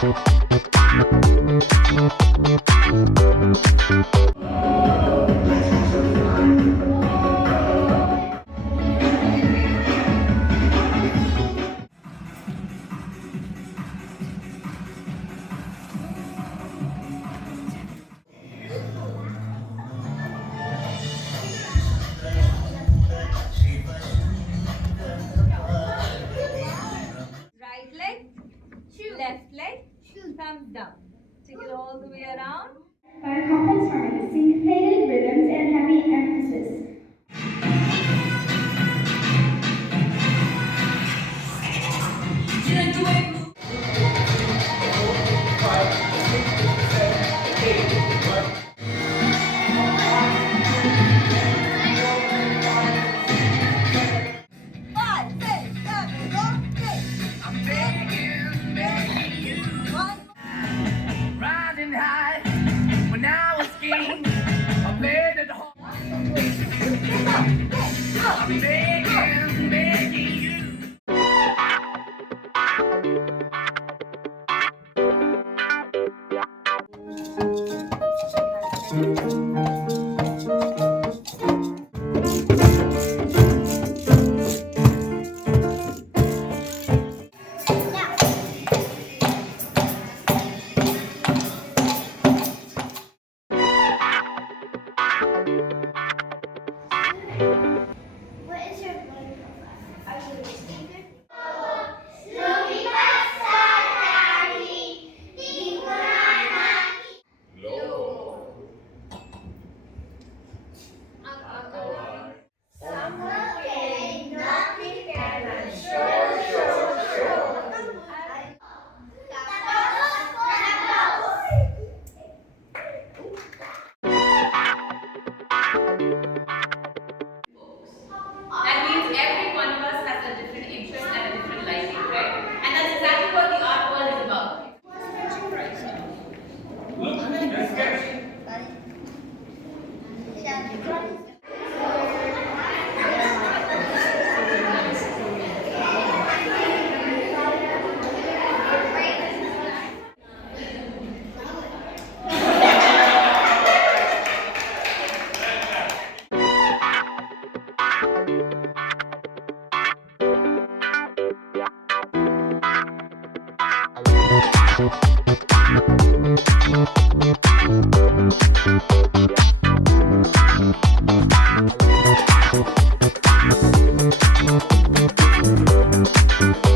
Right leg, left leg, thumbs down. Take it all the way around. By complex harmony, syncopated rhythms, and heavy emphasis. Five, six, seven, go, six. I'm begging you. Riding high when I was king. I played at home. I'm begging you. What is your blood profile? Are you a speaker? That means every one of us has a different interest and a different liking, right? And that's exactly what the art world is about. Thank you.